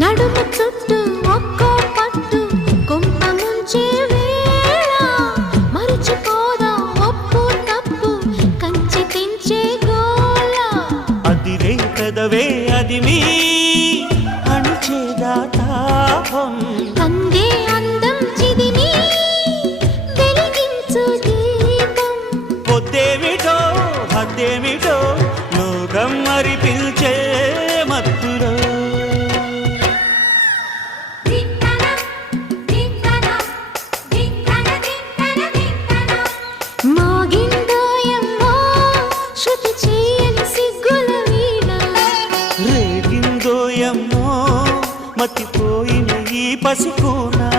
నడుము చుట్టూ ఒక్కో పట్టు కొంప ముంచే వేళ మరిచిపోదా ఒప్పు తప్పు కంచి తెంచే గోల అదిరే పెదవే అది మీ అణుచేదా తాపం కందే అందం చిదిమి వెలిగించు దీపం పొద్దేమిటో హద్దేమిటో లోకం మరి పిలిచే మత్తులో మోగిందోయమ్మో శృతి చేయని సిగ్గుల వీణ రేగిందోయమ్మో మతిపోయిన ఈ పసికూనా